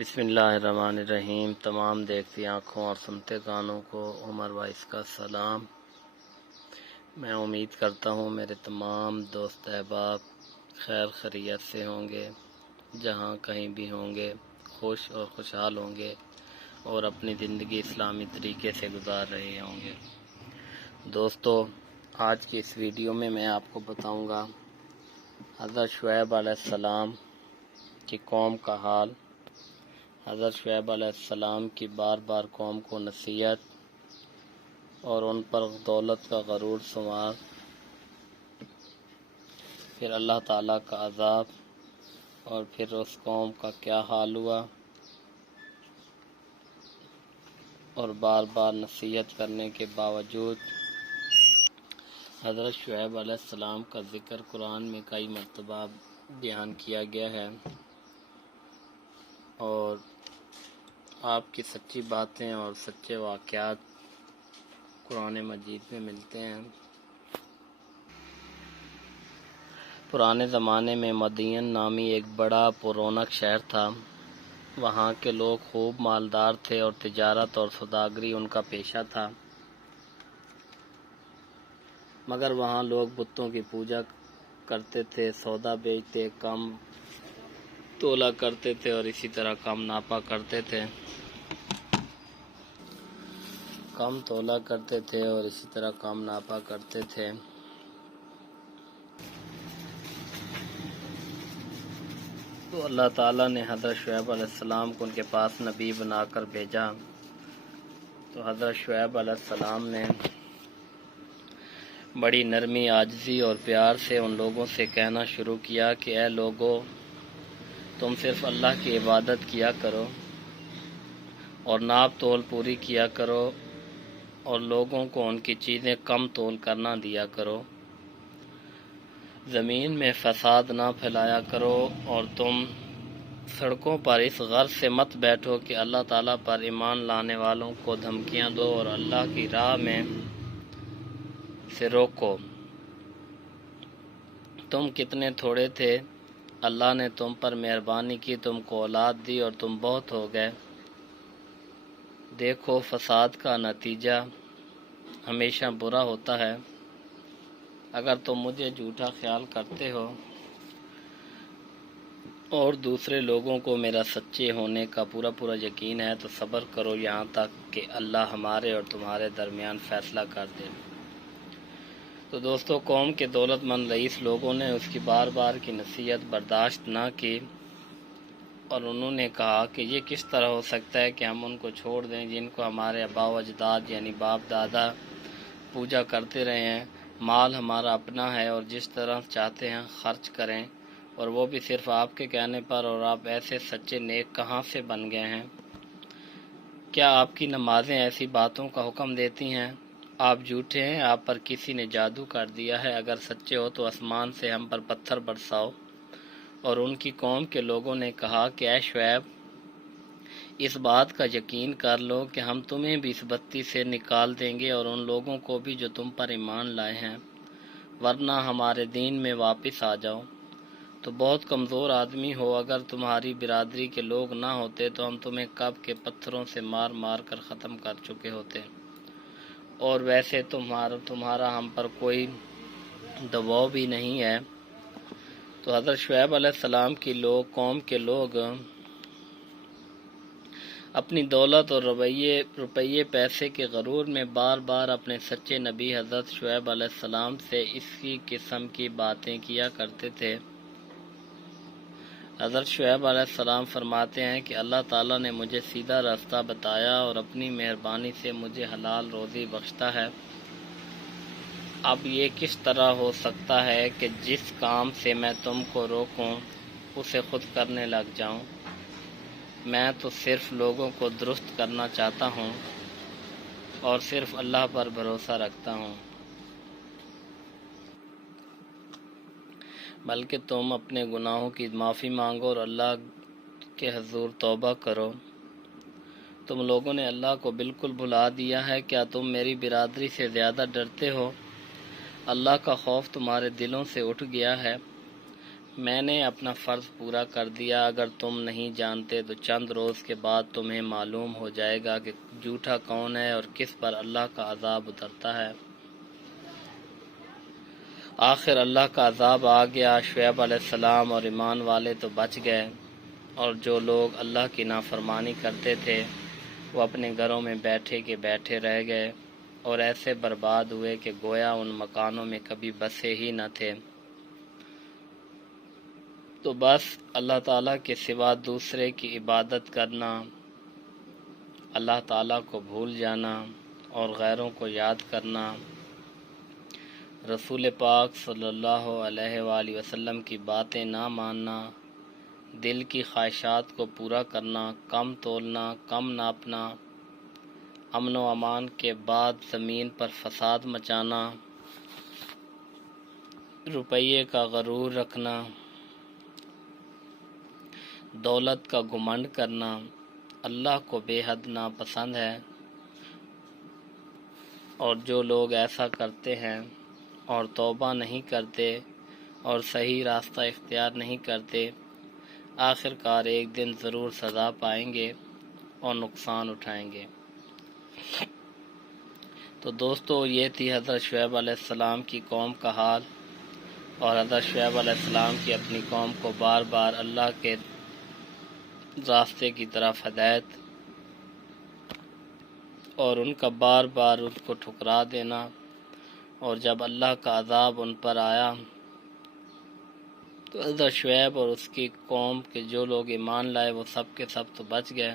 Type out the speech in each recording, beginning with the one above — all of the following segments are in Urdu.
بسم اللہ الرحمن الرحیم۔ تمام دیکھتی آنکھوں اور سنتے کانوں کو عمر وائس کا سلام۔ میں امید کرتا ہوں میرے تمام دوست احباب خیر خیریت سے ہوں گے، جہاں کہیں بھی ہوں گے خوش اور خوشحال ہوں گے اور اپنی زندگی اسلامی طریقے سے گزار رہے ہوں گے۔ دوستو، آج کی اس ویڈیو میں آپ کو بتاؤں گا حضرت شعیب علیہ السلام کی قوم کا حال۔ حضرت شعیب علیہ السلام کی بار بار قوم کو نصیحت اور ان پر دولت کا غرور سوار، پھر اللہ تعالیٰ کا عذاب اور پھر اس قوم کا کیا حال ہوا، اور بار بار نصیحت کرنے کے باوجود حضرت شعیب علیہ السلام کا ذکر قرآن میں کئی مرتبہ بیان کیا گیا ہے، اور آپ کی سچی باتیں اور سچے واقعات قرآن مجید میں ملتے ہیں۔ پرانے زمانے میں مدین نامی ایک بڑا پررونق شہر تھا۔ وہاں کے لوگ خوب مالدار تھے اور تجارت اور سوداگری ان کا پیشہ تھا، مگر وہاں لوگ بتوں کی پوجا کرتے تھے، سودا بیچتے، کم تولا کرتے تھے اور اسی طرح کم ناپا کرتے تھے۔ تو اللہ تعالیٰ نے حضرت شعیب علیہ السلام کو ان کے پاس نبی بنا کر بھیجا۔ تو حضرت شعیب علیہ السلام نے بڑی نرمی، عاجزی اور پیار سے ان لوگوں سے کہنا شروع کیا کہ اے لوگو، تم صرف اللہ کی عبادت کیا کرو اور ناپ تول پوری کیا کرو، اور لوگوں کو ان کی چیزیں کم تول کرنا دیا کرو، زمین میں فساد نہ پھیلایا کرو، اور تم سڑکوں پر اس غرض سے مت بیٹھو کہ اللہ تعالیٰ پر ایمان لانے والوں کو دھمکیاں دو اور اللہ کی راہ میں سے روکو۔ تم کتنے تھوڑے تھے، اللہ نے تم پر مہربانی کی، تم کو اولاد دی اور تم بہت ہو گئے۔ دیکھو، فساد کا نتیجہ ہمیشہ برا ہوتا ہے۔ اگر تم مجھے جھوٹا خیال کرتے ہو اور دوسرے لوگوں کو میرا سچے ہونے کا پورا یقین ہے تو صبر کرو یہاں تک کہ اللہ ہمارے اور تمہارے درمیان فیصلہ کر دے۔ تو دوستو، قوم کے دولت مند رئیس لوگوں نے اس کی بار بار کی نصیحت برداشت نہ کی، اور انہوں نے کہا کہ یہ کس طرح ہو سکتا ہے کہ ہم ان کو چھوڑ دیں جن کو ہمارے آباء و اجداد یعنی باپ دادا پوجا کرتے رہے ہیں۔ مال ہمارا اپنا ہے اور جس طرح چاہتے ہیں خرچ کریں، اور وہ بھی صرف آپ کے کہنے پر، اور آپ ایسے سچے نیک کہاں سے بن گئے ہیں؟ کیا آپ کی نمازیں ایسی باتوں کا حکم دیتی ہیں؟ آپ جھوٹے ہیں، آپ پر کسی نے جادو کر دیا ہے۔ اگر سچے ہو تو آسمان سے ہم پر پتھر برساؤ۔ اور ان کی قوم کے لوگوں نے کہا کہ اے شعیب، اس بات کا یقین کر لو کہ ہم تمہیں بھی اس بستی سے نکال دیں گے اور ان لوگوں کو بھی جو تم پر ایمان لائے ہیں، ورنہ ہمارے دین میں واپس آ جاؤ۔ تو بہت کمزور آدمی ہو، اگر تمہاری برادری کے لوگ نہ ہوتے تو ہم تمہیں کب کے پتھروں سے مار مار کر ختم کر چکے ہوتے، اور ویسے تمہارا ہم پر کوئی دباؤ بھی نہیں ہے۔ تو حضرت شعیب علیہ السلام کی قوم کے لوگ اپنی دولت اور روپیے پیسے کے غرور میں بار بار اپنے سچے نبی حضرت شعیب علیہ السلام سے اسی قسم کی باتیں کیا کرتے تھے۔ حضرت شعیب علیہ السلام فرماتے ہیں کہ اللہ تعالیٰ نے مجھے سیدھا راستہ بتایا اور اپنی مہربانی سے مجھے حلال روزی بخشتا ہے۔ اب یہ کس طرح ہو سکتا ہے کہ جس کام سے میں تم کو روکوں اسے خود کرنے لگ جاؤں؟ میں تو صرف لوگوں کو درست کرنا چاہتا ہوں اور صرف اللہ پر بھروسہ رکھتا ہوں، بلکہ تم اپنے گناہوں کی معافی مانگو اور اللہ کے حضور توبہ کرو۔ تم لوگوں نے اللہ کو بالکل بھلا دیا ہے۔ کیا تم میری برادری سے زیادہ ڈرتے ہو؟ اللہ کا خوف تمہارے دلوں سے اٹھ گیا ہے۔ میں نے اپنا فرض پورا کر دیا، اگر تم نہیں جانتے تو چند روز کے بعد تمہیں معلوم ہو جائے گا کہ جھوٹا کون ہے اور کس پر اللہ کا عذاب اترتا ہے۔ آخر اللہ کا عذاب آ گیا، شعیب علیہ السلام اور ایمان والے تو بچ گئے، اور جو لوگ اللہ کی نافرمانی کرتے تھے وہ اپنے گھروں میں بیٹھے کے بیٹھے رہ گئے اور ایسے برباد ہوئے کہ گویا ان مکانوں میں کبھی بسے ہی نہ تھے۔ تو بس اللہ تعالیٰ کے سوا دوسرے کی عبادت کرنا، اللہ تعالیٰ کو بھول جانا اور غیروں کو یاد کرنا، رسول پاک صلی اللہ علیہ وآلہ وسلم کی باتیں نہ ماننا، دل کی خواہشات کو پورا کرنا، کم تولنا، کم ناپنا، امن و امان کے بعد زمین پر فساد مچانا، روپیے کا غرور رکھنا، دولت کا گھمنڈ کرنا اللہ کو بے حد ناپسند ہے، اور جو لوگ ایسا کرتے ہیں اور توبہ نہیں کرتے اور صحیح راستہ اختیار نہیں کرتے، آخر کار ایک دن ضرور سزا پائیں گے اور نقصان اٹھائیں گے۔ تو دوستو، یہ تھی حضرت شعیب علیہ السلام کی قوم کا حال، اور حضرت شعیب علیہ السلام کی اپنی قوم کو بار بار اللہ کے راستے کی طرف ہدایت اور ان کا بار بار ان کو ٹھکرا دینا، اور جب اللہ کا عذاب ان پر آیا تو حضرت شعیب اور اس کی قوم کے جو لوگ ایمان لائے وہ سب کے سب تو بچ گئے،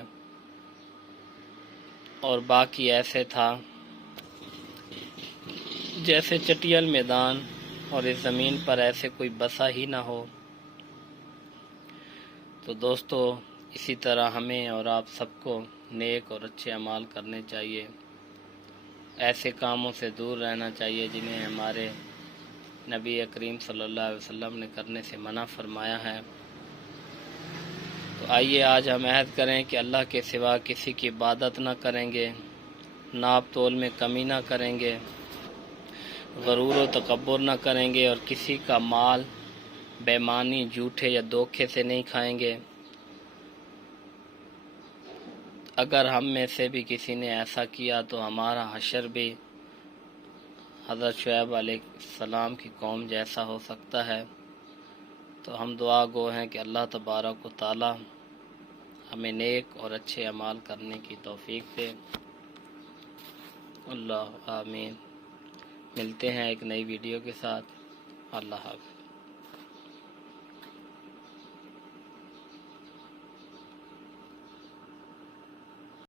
اور باقی ایسے تھا جیسے چٹیل میدان، اور اس زمین پر ایسے کوئی بسا ہی نہ ہو۔ تو دوستو، اسی طرح ہمیں اور آپ سب کو نیک اور اچھے اعمال کرنے چاہیے، ایسے کاموں سے دور رہنا چاہیے جنہیں ہمارے نبی کریم صلی اللہ علیہ وسلم نے کرنے سے منع فرمایا ہے۔ تو آئیے آج ہم عہد کریں کہ اللہ کے سوا کسی کی عبادت نہ کریں گے، ناپ تول میں کمی نہ کریں گے، غرور و تکبر نہ کریں گے، اور کسی کا مال بے ایمانی، جھوٹے یا دھوکے سے نہیں کھائیں گے۔ اگر ہم میں سے بھی کسی نے ایسا کیا تو ہمارا حشر بھی حضرت شعیب علیہ السلام کی قوم جیسا ہو سکتا ہے۔ تو ہم دعا گو ہیں کہ اللہ تبارک و تعالی ہمیں نیک اور اچھے اعمال کرنے کی توفیق دے۔ اللہ آمین۔ ملتے ہیں ایک نئی ویڈیو کے ساتھ۔ اللہ حافظ۔